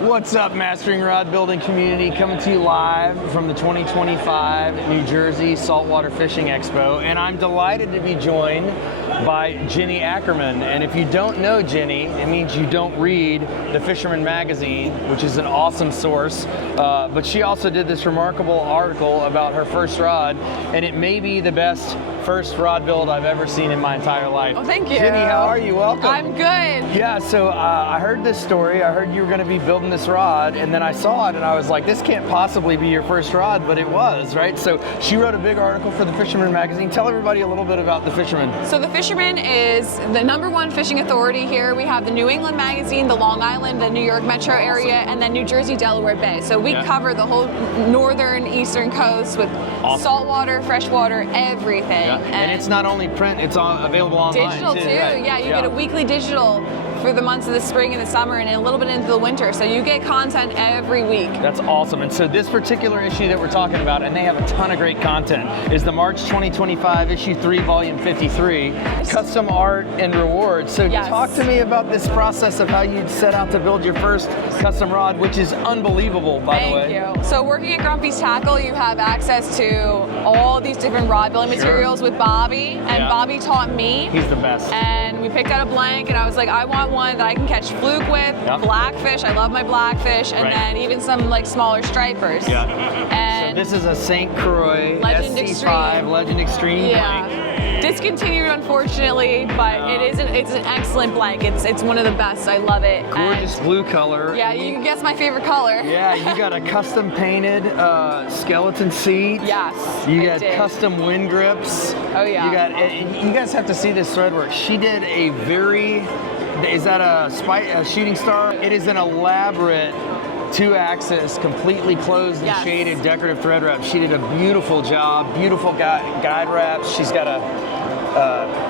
What's up, Mastering Rod Building community? Coming to you live from the 2025 New Jersey Saltwater Fishing Expo, and I'm delighted to be joined by Jenni Ackerman. And if you don't know Jenni, it means you don't read the Fisherman Magazine, which is an awesome source. But she also did this remarkable article about her first rod, and it may be the best first rod build I've ever seen in my entire life. Oh, thank you. Jenni, how are you? Welcome. I'm good. Yeah, so I heard this story. I heard you were going to be building this rod, and then I saw it, and I was like, this can't possibly be your first rod, but it was, right? So she wrote a big article for the Fisherman Magazine. Tell everybody a little bit about the Fisherman. So the Fisherman is the #1 fishing authority here. We have the New England Magazine, the Long Island, the New York metro area, and then New Jersey, Delaware Bay. So we cover the whole northern, eastern coast with saltwater, freshwater, everything. Yeah. And it's not only print, it's available online digital too. Right? Yeah, you get a weekly digital for the months of the spring and the summer and a little bit into the winter. So you get content every week. That's awesome. And so this particular issue that we're talking about, and they have a ton of great content, is the March 2025 issue 3, volume 53, custom art and rewards. So talk to me about this process of how you set out to build your first custom rod, which is unbelievable, by the way. Thank you. So working at Grumpy's Tackle, you have access to all these different rod building materials with Bobby, and Bobby taught me. He's the best. And we picked out a blank, and I was like, I want one that I can catch fluke with, blackfish, I love my blackfish, and then even some like smaller stripers. Yeah. And so this is a St. Croix Legend SC5 Extreme. Legend Extreme blank. Discontinued, unfortunately, but it's an excellent blank. It's one of the best. I love it. Gorgeous blue color. Yeah, you can guess my favorite color. Yeah, you got a custom painted skeleton seat. Yes, You got custom wind grips. Oh yeah. You guys have to see this thread work. She did a very, is that a shooting star? It is an elaborate 2-axis, completely closed and shaded decorative thread wrap. She did a beautiful job, beautiful guide wraps. She's got a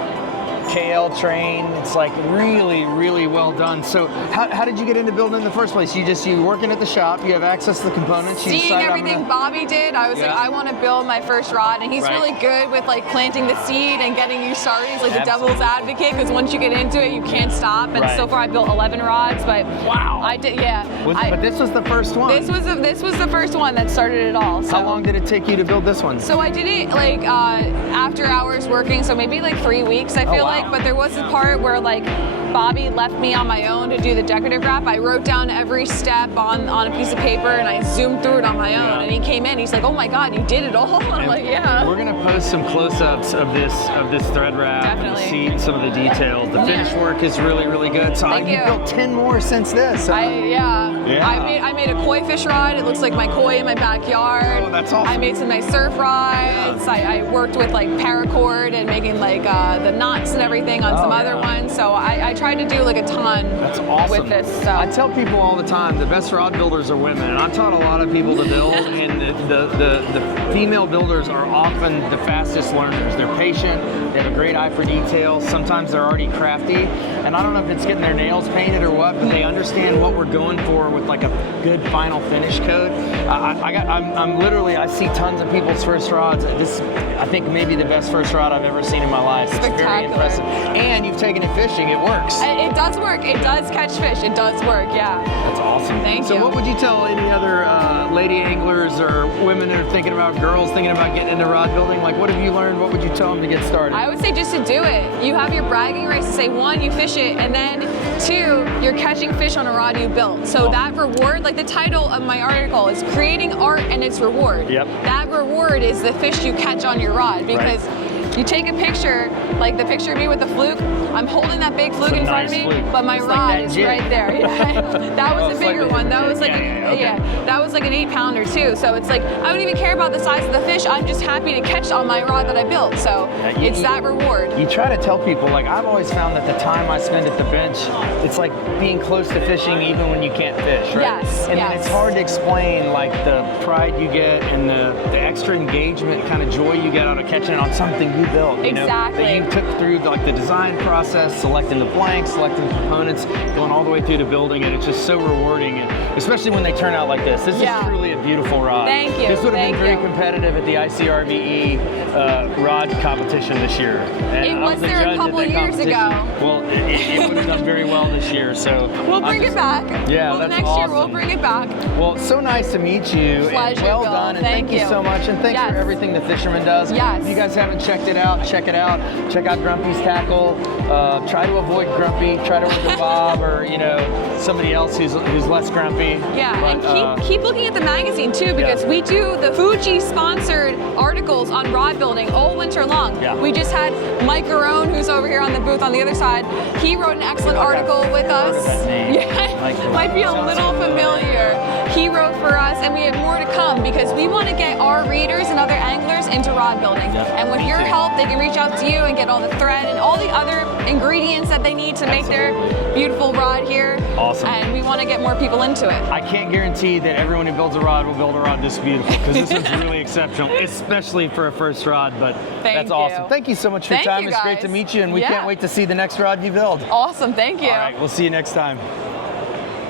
KL train. It's like really, really well done. So how did you get into building in the first place? You working at the shop, you have access to the components. Seeing everything Bobby did, I was like, I want to build my first rod, and he's really good with like planting the seed and getting you started. He's like the devil's advocate, because once you get into it, you can't stop. And so far I built 11 rods, but I did, but this was the first one. This was the first one that started it all. So. How long did it take you to build this one? So I did it like after hours working, so maybe like 3 weeks, I feel like. But there was a part where like Bobby left me on my own to do the decorative wrap. I wrote down every step on a piece of paper, and I zoomed through it on my own. And he came in, he's like, "Oh my God, you did it all!" I'm like, "Yeah." We're gonna post some close-ups of this thread wrap, and the seat, and some of the details. The finish work is really, really good. So you built 10 more since this. I made a koi fish rod. It looks like my koi in my backyard. Oh, that's awesome. I made some nice surf rods. I worked with like paracord and making like the knots and everything on some other ones. So I tried to do like a ton with this. So. I tell people all the time, the best rod builders are women, and I've taught a lot of people to build, and the female builders are often the fastest learners. They're patient, they have a great eye for detail, sometimes they're already crafty, and I don't know if it's getting their nails painted or what, but they understand what we're going for with like a good final finish coat. I see tons of people's first rods. This, I think, maybe the best first rod I've ever seen in my life. It's very impressive. And you've taken it fishing, it works. It does work. It does catch fish. It does work, That's awesome. Thank you. So what would you tell any other lady anglers or women that are thinking about, girls thinking about getting into rod building? Like, what have you learned? What would you tell them to get started? I would say just to do it. You have your bragging rights to say, 1, you fish it, and then 2, you're catching fish on a rod you built. So that reward, like the title of my article is Creating Art and Its Reward. That reward is the fish you catch on your rod, because you take a picture, like the picture of me with the fluke, I'm holding that big fluke in front of me, but my rod is right there. That was a bigger one. That was like that was like an 8-pounder too. So it's like, I don't even care about the size of the fish. I'm just happy to catch on my rod that I built. So it's that reward. You try to tell people, like, I've always found that the time I spend at the bench, it's like being close to fishing even when you can't fish, right? And then it's hard to explain, like, the pride you get and the extra engagement, kind of joy you get out of catching it on something you built. You know, that you took through like the design process, selecting the blanks, selecting the components, going all the way through to building it. It's just so rewarding. everything, and especially when they turn out like this. This is truly a beautiful rod. Thank you. This would have been very you. competitive at the ICRVE rod competition this year. And It was I the there a judge at couple that years ago. competition. Well, it would have done very well this year. So we'll bring it back. Yeah, well, that's next awesome. year we'll bring it back. Well, it's so nice to meet you. Pleasure, and well Bill. done, and thank you so much, and thanks for everything the Fisherman does. Yes. If you guys haven't checked it out, check it out. Check out Grumpy's tackle. Try to avoid Grumpy. Try to work with Bob or somebody else who's less grumpy. Yeah, But, and keep looking at the magazine too, because we do the Fuji sponsored articles on rod building all winter long. Yeah. We just had Mike Garone, who's over here on the booth on the other side. He wrote an excellent article with us. Yeah, might be a little familiar. He wrote for us, and we have more to come because we want to get our readers and other anglers into rod building. And with your help, they can reach out to you and get all the thread and all the other ingredients that they need to make their beautiful rod here. Awesome. And we want to get more people into it. I can't guarantee that everyone who builds a rod will build a rod this beautiful, because this one's really exceptional, especially for a first rod, but that's awesome. Thank you so much for your time. It's great to meet you, and we can't wait to see the next rod you build. Awesome, thank you. All right, we'll see you next time.